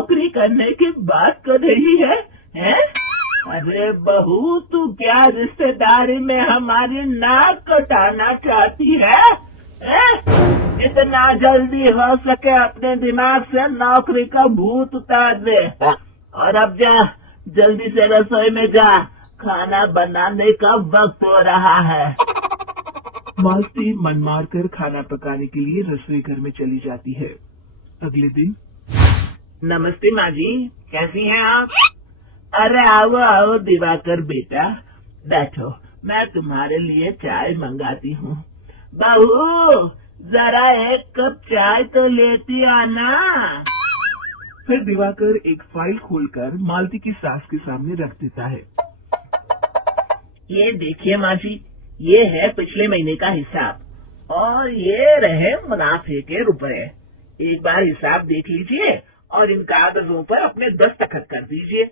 नौकरी करने की बात कर रही है, हैं? अरे बहू, तू क्या रिश्तेदारी में हमारी नाक कटाना चाहती है? इतना जल्दी हो सके अपने दिमाग से नौकरी का भूत उतार दे और अब जा, जल्दी से रसोई में जा, खाना बनाने का वक्त हो रहा है। मालती मन मारकर खाना पकाने के लिए रसोई घर में चली जाती है। अगले दिन। नमस्ते माँ जी, कैसी हैं आप? अरे आओ आओ दिवाकर बेटा, बैठो, मैं तुम्हारे लिए चाय मंगाती हूँ। बहू, जरा एक कप चाय तो लेती आना। फिर दिवाकर एक फाइल खोलकर मालती की सास के सामने रख देता है। ये देखिए माँ जी, ये है पिछले महीने का हिसाब और ये रहे मुनाफे के रुपए। एक बार हिसाब देख लीजिए और इन कागजों पर अपने दस्तखत कर दीजिए।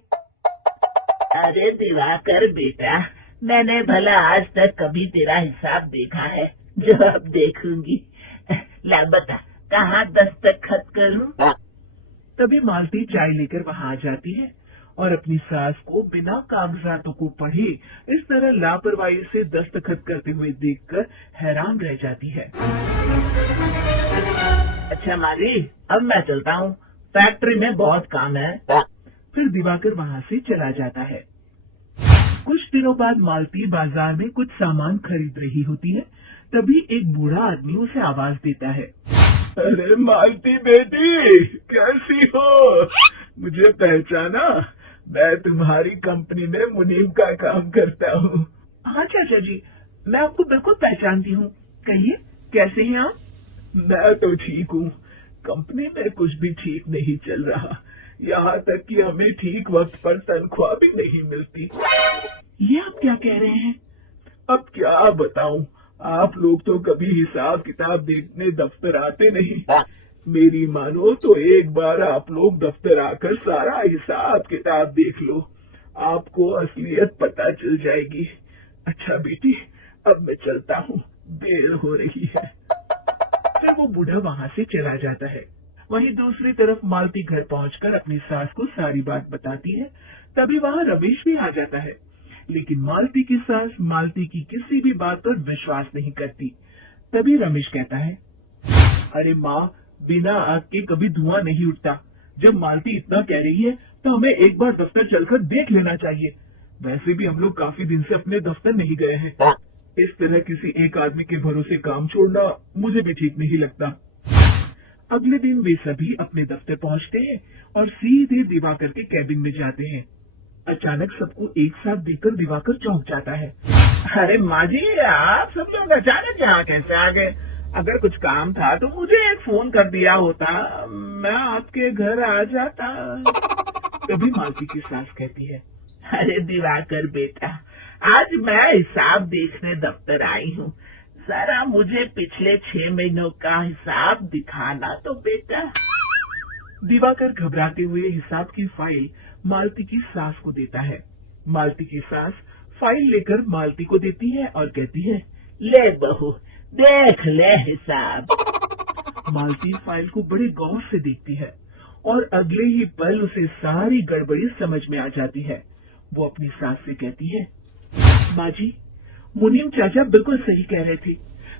अरे दिवाकर बेटा, मैंने भला आज तक कभी तेरा हिसाब देखा है जो अब देखूंगी? ला बता, कहाँ दस्तखत करूं? तभी मालती चाय लेकर वहाँ आ जाती है और अपनी सास को बिना कागजातों को पढ़े इस तरह लापरवाही से दस्तखत करते हुए देखकर हैरान रह जाती है। अच्छा माली, अब मैं चलता हूँ, फैक्ट्री में बहुत काम है। फिर दिवाकर वहाँ से चला जाता है। कुछ दिनों बाद मालती बाजार में कुछ सामान खरीद रही होती है। तभी एक बूढ़ा आदमी उसे आवाज देता है। अरे मालती बेटी, कैसी हो? मुझे पहचाना? मैं तुम्हारी कंपनी में मुनीम का काम करता हूँ। हाँ चाचा जी, मैं आपको बिल्कुल पहचानती हूँ। कहिए, कैसे हैं आप? मैं तो ठीक हूँ। कंपनी में कुछ भी ठीक नहीं चल रहा, यहाँ तक कि हमें ठीक वक्त पर तनख्वाह भी नहीं मिलती। ये आप क्या कह रहे हैं? अब क्या बताऊं, आप लोग तो कभी हिसाब किताब देखने दफ्तर आते नहीं। मेरी मानो तो एक बार आप लोग दफ्तर आकर सारा हिसाब किताब देख लो, आपको असलियत पता चल जाएगी। अच्छा बेटी, अब मैं चलता हूँ, देर हो रही है। फिर वो बूढ़ा वहाँ से चला जाता है। वहीं दूसरी तरफ मालती घर पहुंचकर अपनी सास को सारी बात बताती है। तभी वहाँ रमेश भी आ जाता है, लेकिन मालती की सास मालती की किसी भी बात पर विश्वास नहीं करती। तभी रमेश कहता है, अरे माँ, बिना आग के कभी धुआं नहीं उठता। जब मालती इतना कह रही है तो हमें एक बार दफ्तर चलकर देख लेना चाहिए। वैसे भी हम लोग काफी दिन से अपने दफ्तर नहीं गए हैं। इस तरह किसी एक आदमी के भरोसे काम छोड़ना मुझे भी ठीक नहीं लगता। अगले दिन वे सभी अपने दफ्तर पहुंचते हैं और सीधे दिवाकर के कैबिन में जाते हैं। अचानक सबको एक साथ देखकर दिवाकर चौंक जाता है। अरे माँ जी, आप सब लोग अचानक यहाँ कैसे आ गए? अगर कुछ काम था तो मुझे एक फोन कर दिया होता, मैं आपके घर आ जाता। तभी मालती की सास कहती है, अरे दिवाकर बेटा, आज मैं हिसाब देखने दफ्तर आई हूँ, जरा मुझे पिछले 6 महीनों का हिसाब दिखाना तो बेटा। दिवाकर घबराते हुए हिसाब की फाइल मालती की सास को देता है। मालती की सास फाइल लेकर मालती को देती है और कहती है, ले बहू, देख ले हिसाब। मालती फाइल को बड़े गौर से देखती है और अगले ही पल उसे सारी गड़बड़ी समझ में आ जाती है। वो अपनी सास से कहती है, माँ जी, मुनीम चाचा बिल्कुल सही कह रहे थे।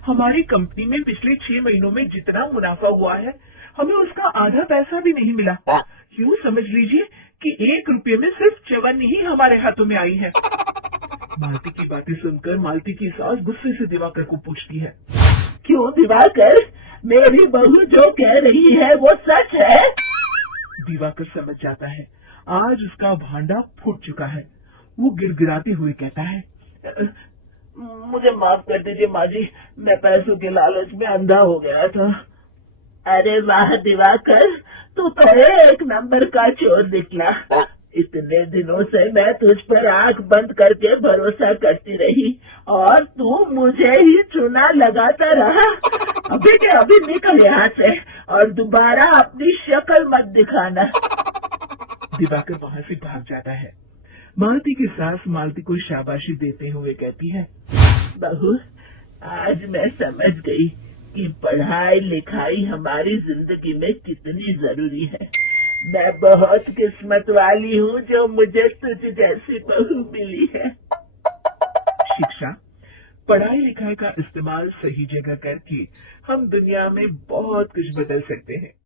हमारी कंपनी में पिछले 6 महीनों में जितना मुनाफा हुआ है, हमें उसका आधा पैसा भी नहीं मिला। यूँ समझ लीजिए कि 1 रुपये में सिर्फ चवन ही हमारे हाथों में आई है। मालती की बातें सुनकर मालती की सास गुस्से से दिवाकर को पूछती है, क्यों दिवाकर, मेरी बहू जो कह रही है वो सच है? दिवाकर समझ जाता है आज उसका भांडा फूट चुका है। वो गिड़गिड़ाते हुए कहता है, मुझे माफ कर दीजिए माँ जी, मैं पैसों के लालच में अंधा हो गया था। अरे वाह दिवाकर, तू तो एक नंबर का चोर निकला। इतने दिनों से मैं तुझ पर आंख बंद करके भरोसा करती रही और तू मुझे ही चुना लगाता रहा। अभी के अभी निकल यहाँ से और दोबारा अपनी शक्ल मत दिखाना। दिवाकर वहाँ से भाग जाता है। मालती की सास मालती को शाबाशी देते हुए कहती है, बहू, आज मैं समझ गई कि पढ़ाई लिखाई हमारी जिंदगी में कितनी जरूरी है। मैं बहुत किस्मत वाली हूँ जो मुझे तुझ जैसी बहू मिली है। शिक्षा, पढ़ाई लिखाई का इस्तेमाल सही जगह करके हम दुनिया में बहुत कुछ बदल सकते हैं।